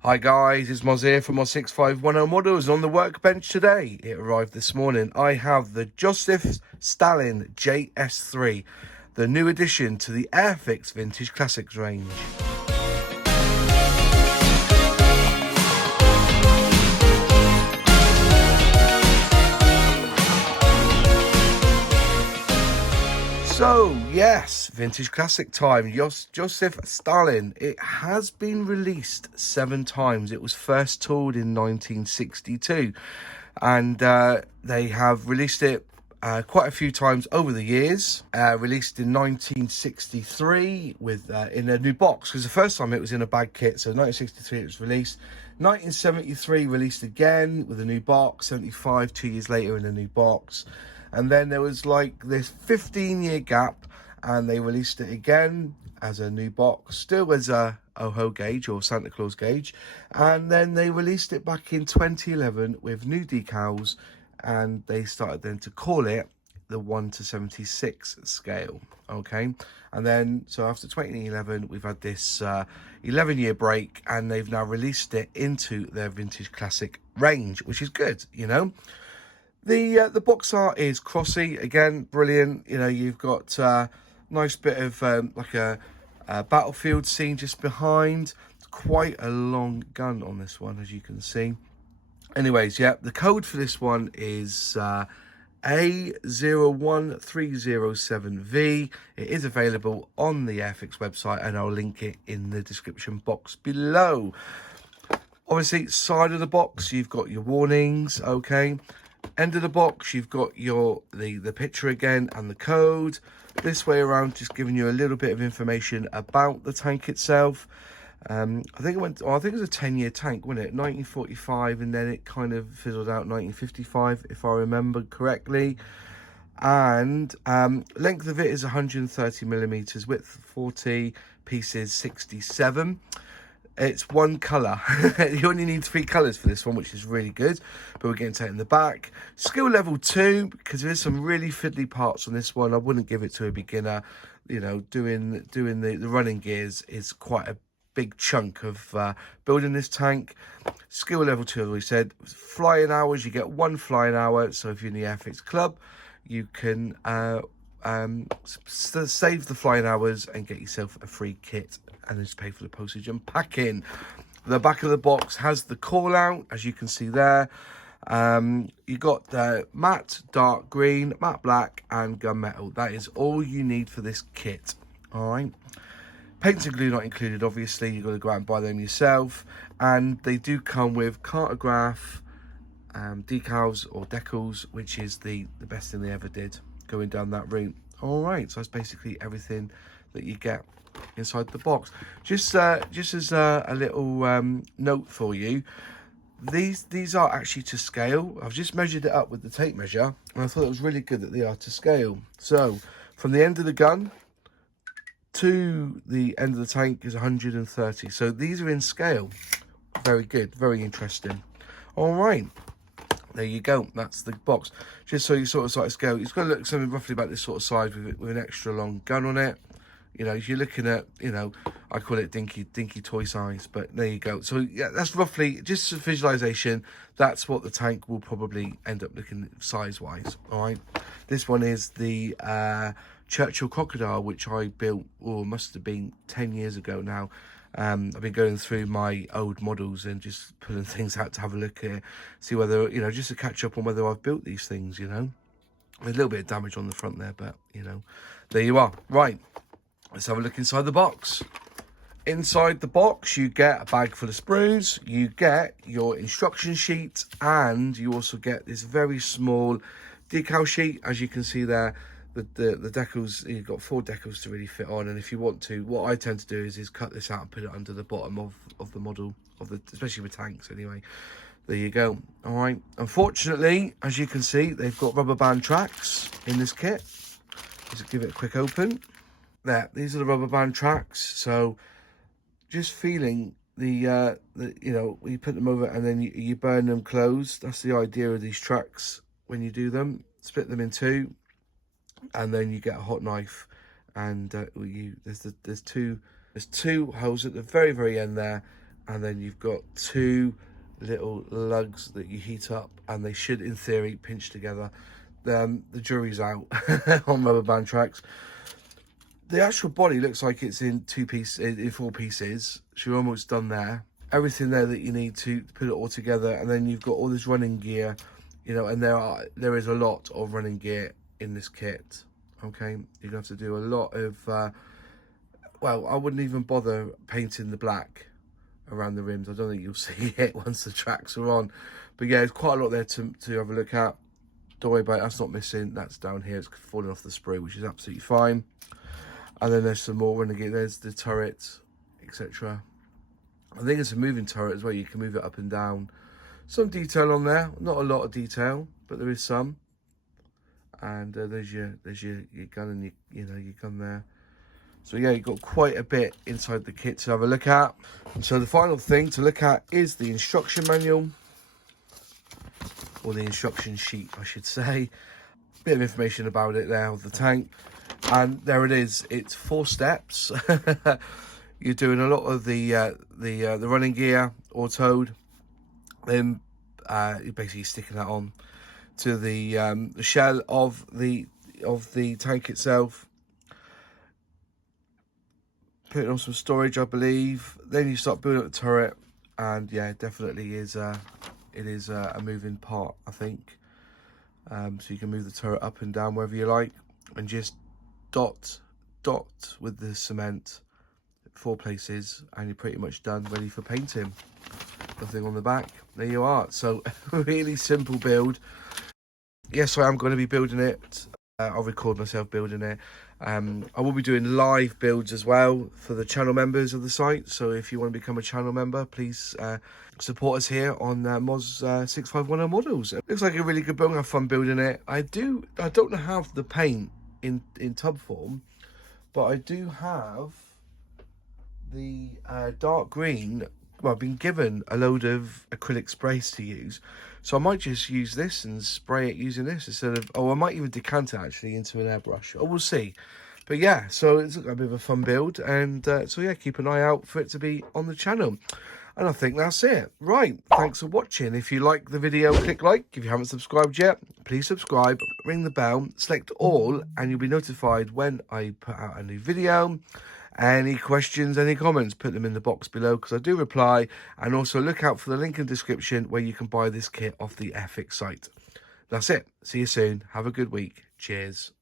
Hi guys, it's Moz here from Moz 6510 Models. On the workbench today, it arrived this morning, I have the Joseph Stalin JS-3, the new addition to the Airfix Vintage Classics range. So, yes, vintage classic time. Joseph Stalin. It has been released 7 times. It was first toured in 1962. And they have released it quite a few times over the years. Released in 1963 with in a new box, because the first time it was in a bag kit. So 1963 it was released. 1973 released again with a new box. 75, 2 years later, in a new box. And then there was like this 15-year gap, and they released it again as a new box, still as a Oho gauge or Santa Claus gauge. And then they released it back in 2011 with new decals, and they started then to call it the 1:76 scale. Okay, and then so after 2011 we've had this 11-year break, and they've now released it into their vintage classic range, which is good, you know. The box art is crossy, again, brilliant. You know, you've got nice bit of like a battlefield scene just behind. Quite a long gun on this one, as you can see. Anyways, yeah, the code for this one is A01307V. It is available on the Airfix website, and I'll link it in the description box below. Obviously, side of the box, you've got your warnings, okay. End of the box, you've got the picture again and the code. This way around, just giving you a little bit of information about the tank itself. I think it was a 10-year tank, wasn't it? 1945, and then it kind of fizzled out 1955, if I remember correctly. And length of it is 130 millimeters, width 40, pieces 67. It's one colour. You only need 3 colours for this one, which is really good. But we're getting to it in the back. Skill level 2, because there's some really fiddly parts on this one. I wouldn't give it to a beginner. You know, doing the running gears is quite a big chunk of building this tank. Skill level 2, as we said. Flying hours, you get 1 flying hour. So if you're in the Airfix Club, you can save the flying hours and get yourself a free kit, and just pay for the postage and packing. The back of the box has the call out, as you can see there. You got the matte dark green, matte black, and gunmetal. That is all you need for this kit. All right. Paints and glue not included, obviously. You've got to go out and buy them yourself. And they do come with cartograph, decals or decals, which is the best thing they ever did, going down that route. All right, so that's basically everything that you get inside the box. Just as a little note for you, these are actually to scale. I've just measured it up with the tape measure, and I thought it was really good that they are to scale. So from the end of the gun to the end of the tank is 130. So these are in scale. Very good, very interesting. All right, there you go. That's the box. Just so you sort of start to scale, it's going to look something roughly about this sort of size with an extra long gun on it. You know, you're looking at, you know, I call it dinky toy size, but there you go. So yeah, that's roughly, just a visualization, that's what the tank will probably end up looking size wise. All right, this one is the Churchill Crocodile, which I built, or must have been 10 years ago now. I've been going through my old models and just pulling things out to have a look at, see whether, you know, just to catch up on whether I've built these things, you know. A little bit of damage on the front there, but, you know, there you are. Right, let's have a look inside the box. Inside the box, you get a bag full of sprues, you get your instruction sheet, and you also get this very small decal sheet, as you can see there. The decals, you've got 4 decals to really fit on, and if you want to, what I tend to do is cut this out and put it under the bottom of the model, especially with tanks anyway. There you go. All right, unfortunately, as you can see, they've got rubber band tracks in this kit. Just give it a quick open. There, these are the rubber band tracks. So just feeling the you know, you put them over and then you burn them closed. That's the idea of these tracks. When you do them, split them in 2, and then you get a hot knife, and there's two holes at the very end there, and then you've got 2 little lugs that you heat up, and they should, in theory, pinch together. The jury's out on rubber band tracks. The actual body looks like it's in 4 pieces. So you're almost done there. Everything there that you need to put it all together, and then you've got all this running gear, you know, and there is a lot of running gear in this kit. Okay, you're gonna have to do a lot of well, I wouldn't even bother painting the black around the rims. I don't think you'll see it once the tracks are on, but yeah, there's quite a lot there to have a look at. Don't worry about it, that's not missing, that's down here, it's falling off the sprue, which is absolutely fine. And then there's some more running gear. There's the turret, etc. I think it's a moving turret as well. You can move it up and down. Some detail on there. Not a lot of detail, but there is some. And there's your gun and your gun there. So yeah, you've got quite a bit inside the kit to have a look at. So the final thing to look at is the instruction manual, or the instruction sheet, I should say. Bit of information about it there of the tank. And there it is. It's 4 steps. You're doing a lot of the running gear autoed. Then you're basically sticking that on to the shell of the tank itself. Putting on some storage, I believe. Then you start building up the turret, and yeah, it definitely is. It is a moving part, I think. So you can move the turret up and down wherever you like, and just dot with the cement 4 places, and you're pretty much done, ready for painting. Nothing on the back, there you are. So really simple build. Yes, I am going to be building it. I'll record myself building it. I will be doing live builds as well for the channel members of the site, so if you want to become a channel member, please support us here on Moz 6510 models. It looks like a really good build. I have fun building it. I don't have the paint in tub form, but I do have the dark green. Well, I've been given a load of acrylic sprays to use, so I might just use this and spray it using this instead of, I might even decant it actually into an airbrush. Oh, we'll see. But yeah, so it's a bit of a fun build, and so yeah, keep an eye out for it to be on the channel. And I think that's it. Right, thanks for watching. If you like the video, click like. If you haven't subscribed yet, please subscribe, ring the bell, select all, and you'll be notified when I put out a new video. Any questions, any comments, put them in the box below, because I do reply. And also look out for the link in the description where you can buy this kit off the Airfix site. That's it. See you soon. Have a good week. Cheers.